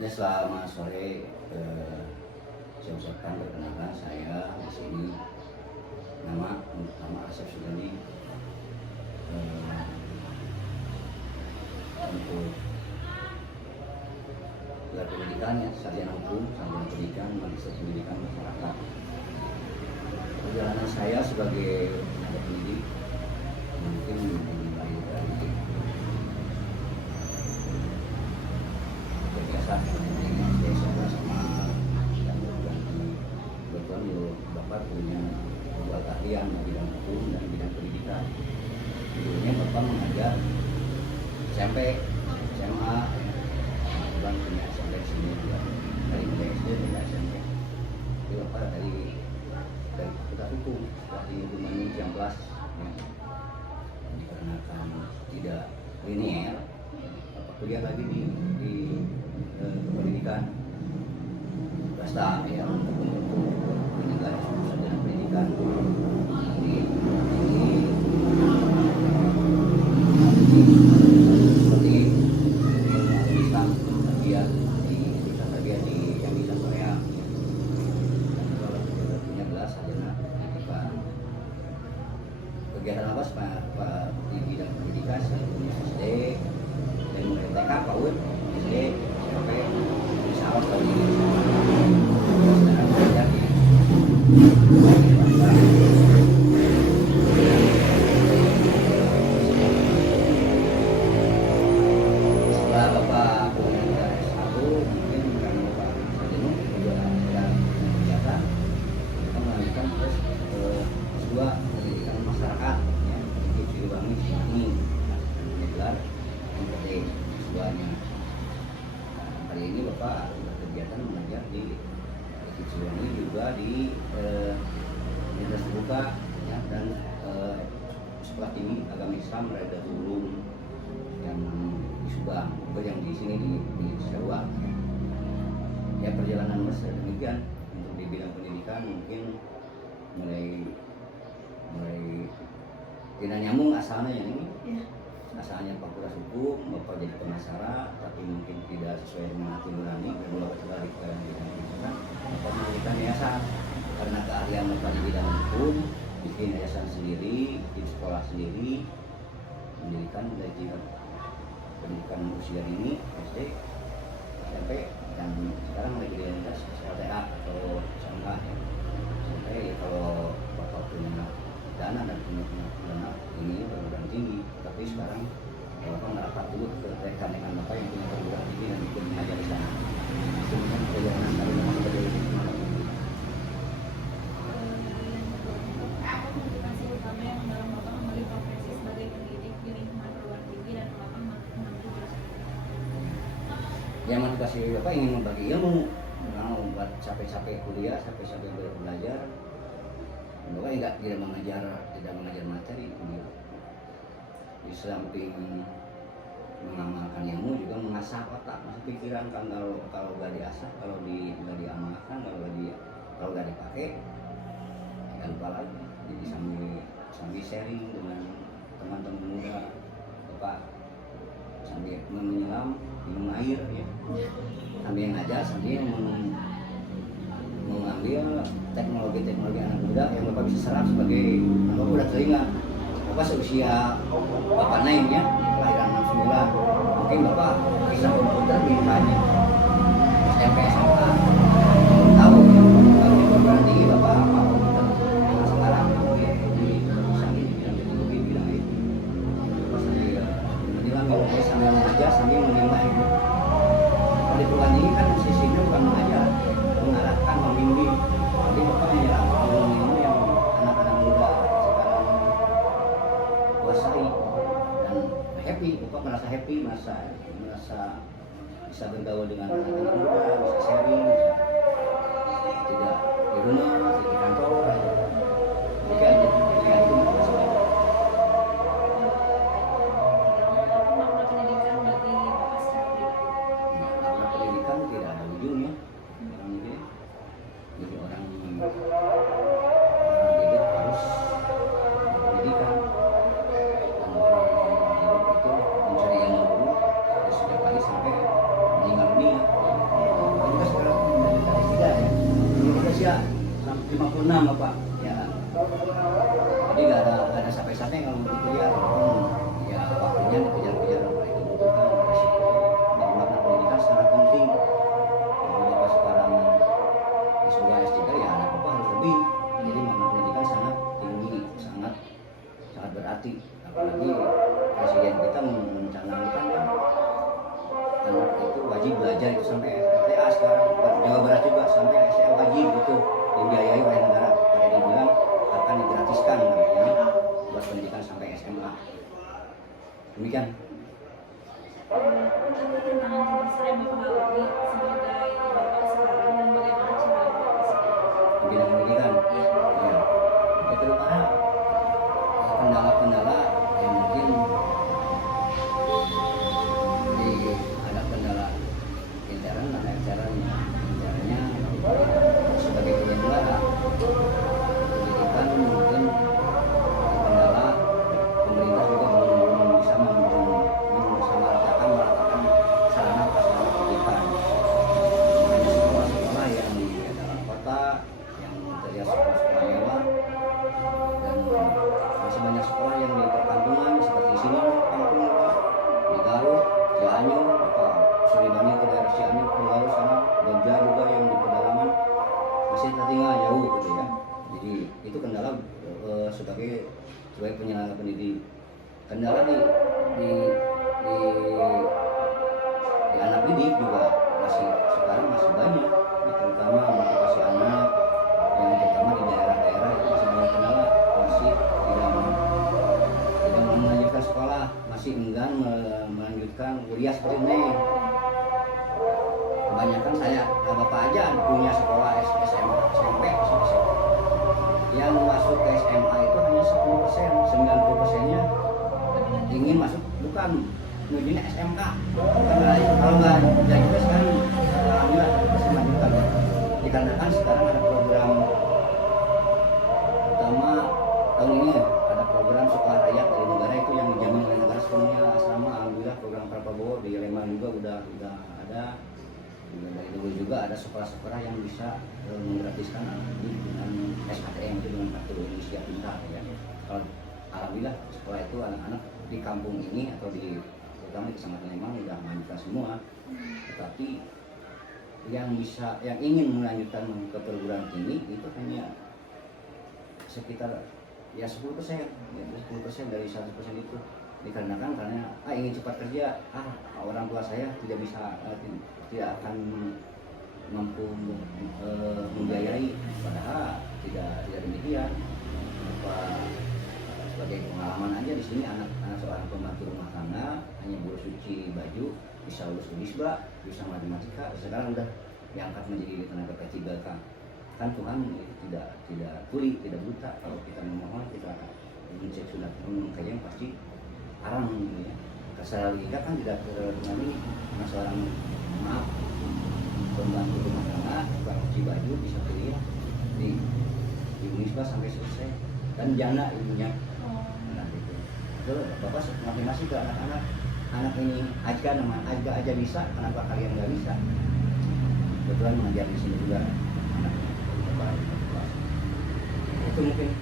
Ya selamat sore, saya ucapkan perkenalkan saya di sini nama Asep Sudani, untuk gelar pendidikan ya sarjana hukum, sarjana pendidikan, magister pendidikan masyarakat. Perjalanan saya sebagai tenaga pendidik mungkin dimulai dari biasa dengan SD sama dan kebetulan Bapak punya dua keahlian di bidang hukum dan bidang pendidikan. Dulunya Bapak mengajar SMP, SMA, kebetulan punya SMP sini juga dari mulai SD dan SMP. Jadi Bapak dari fakultas hukum di hukuman jam kelas ya. Dikarenakan tidak linear, Bapak kuliah lagi di pendidikan swasta ya untuk pendidikan sarjana pendidikan di seperti Islam Tarbiyah di yang di Korea. Kalau punya gelar sarjana pendidikan, kegiatan apa Pak di bidang pendidikan saya punya SD dari mulai TK PAUD SD sampai pesawat tadi dan belajar di setelah Bapak kuliah S1 mungkin karena Bapak sarjana juga ada kegiatan kita melanjutkan terus S2 pendidikan masyarakat ya di Siliwangi ini gelar MPT S2-nya. Hari ini Bapak berkegiatan mengajar di Siliwangi juga di Universitas Terbuka ya, dan Sekolah Tinggi Agama Islam Reda Ulum yang di Subang, juga yang di sini di Sewa. Ya perjalanan Mas demikian untuk di bidang pendidikan mungkin mulai tidak nyambung asalnya yang ini. Ya. Asalnya fakultas hukum, Bapak jadi pengacara, tapi mungkin tidak sesuai dengan hati nurani, dan Bapak terbalik ke bidang pendidikan. Bapak mendirikan yayasan karena keahlian Bapak di bidang hukum, bikin yayasan sendiri, bikin sekolah sendiri, mendirikan dari tingkat pendidikan usia dini SD, SMP, dan sekarang lagi di LTA atau SMK ya. Sampai kalau Bapak punya dana dan punya dana ini perguruan tinggi, tapi sekarang Bapak merapat dulu ke rekan-rekan Bapak yang punya perguruan tinggi dan ikut mengajar di sana. Itu mungkin perjalanan dari Bapak sebagai apa motivasi utama yang mendorong Bapak memilih profesi sebagai pendidik di lingkungan perguruan tinggi dan Bapak mengambil jurusan? yang motivasi Bapak ingin membagi ilmu, mau buat capek-capek kuliah, capek-capek belajar. Bapak tidak mengajar materi kuliah. Di samping mengamalkan ilmu juga mengasah otak, masih pikiran kan kalau gak diasah, kalau nggak diamalkan, kalau gak dipakai, ya lupa lagi. Jadi sambil sharing dengan teman-teman muda, Bapak sambil menyelam minum air ya, sambil ngajar, sambil mengambil teknologi anak muda yang Bapak bisa serap sebagai Bapak udah telinga. Bapak seusia Bapak Naim ya, kelahiran 69, mungkin Bapak bisa komputer misalnya SMP SMA tahu ya, kalau di perguruan tinggi Bapak apa komputer yang sekarang ya, di sambil bidang teknologi bidang IT. Bapak sambil menyelam sambil mengajar sambil menilai. Kalau di perguruan tinggi kan sisinya bukan mengajar, mengarahkan, membimbing. Jadi Bapak menyelam ilmu yang anak-anak muda sekarang kuasai dan happy. Bapak merasa happy, merasa bisa bergaul dengan anak-anak muda, bisa sharing, tidak di rumah, di kantor. Jadi itu motivasi Bapak. Apa makna pendidikan bagi Bapak secara pribadi? Karena pendidikan tidak ada ujungnya. Jadi orang hidup harus berpendidikan, dan orang hidup itu mencari ilmu dulu dari sejak pagi sampai meninggal dunia. bapak ya. Jadi nggak ada sampai-sampai kalau untuk kuliah ya waktunya dikejar-kejar oleh kebutuhan resiko bahwa makna pendidikan sangat penting. Kalau bapak sekarang S2 S3 ya anak bapak harus lebih. Jadi makna pendidikan sangat tinggi, sangat berarti. Apalagi presiden kita mencanangkan kan anak itu wajib belajar itu sampai SMTA sekarang. Jawa Barat juga sampai SL wajib itu dibiayai oleh negara. Karena dibilang akan digratiskan namanya buat pendidikan sampai SMA. Demikian. Apa tantangan terbesar yang Bapak alami sebagai Bapak sekarang dan bagaimana cara Bapak mengatasinya? Di bidang pendidikan. Iya. Ya. Ya terutama kendala-kendala yang mungkin ada kendala intern dan externnya. Caranya sebagai penyelenggara pendidikan mungkin kendala pemerintah juga belum bisa meratakan sarana prasarana pendidikan. Banyak sekolah-sekolah yang di dalam kota yang terlihat sekolah-sekolah mewah dan masih banyak sekolah yang di perkampungan seperti sini kampung di Garut, Cianjur, Sriwangi ke daerah Cianjur, ke Garut sana, Jogja juga yang di pedalaman masih tertinggal jauh gitu ya. Jadi itu kendala sebagai penyelenggara pendidik. Kendala di anak didik juga sekarang masih banyak, ya, terutama motivasi anak yang terutama di daerah-daerah itu masih banyak kendala, masih tidak mau melanjutkan sekolah, masih enggan melanjutkan kuliah seperti ini. Kebanyakan bapak aja punya sekolah SMA, SMP, yang masuk ke SMA itu hanya 10%, 90%-nya ingin masuk bukan menujunya SMK. Kalau nggak juga sekarang alhamdulillah masih melanjutkan ya. Dikarenakan sekarang ada program utama tahun ini ada program sekolah rakyat dari negara itu yang dijamin oleh negara sepenuhnya asrama. Alhamdulillah program Prabowo di Lembang juga udah ada. Dari dulu juga ada sekolah-sekolah yang bisa menggratiskan anak dengan SKTM itu dengan kartu Indonesia Pintar ya. Kalau alhamdulillah sekolah itu anak-anak di kampung ini atau terutama di Kecamatan Lembang sudah melanjutkan semua. Tetapi yang ingin melanjutkan ke perguruan tinggi itu hanya sekitar ya 10%, ya 10% dari 100% itu. Dikarenakan karena ingin cepat kerja, orang tua saya tidak akan mampu membiayai, padahal tidak demikian. Sebagai pengalaman aja di sini anak seorang pembantu rumah tangga hanya buruh cuci baju bisa lulus UNISBA, bisa matematika, sekarang udah diangkat menjadi tenaga P3K. Kan Tuhan tidak tuli, tidak buta. Kalau kita memohon, kita mencek sunat kajian pasti arang gitu ya. Kesalika kan tidak terlalu karena seorang pembantu rumah tangga, tukang cuci baju bisa kuliah di UNISBA sampai selesai dan janda ibunya. Nah gitu. Terus bapak motivasi ke anak ini aja bisa, kenapa kalian nggak bisa? Kebetulan mengajar di sini juga anak bapak. Itu mungkin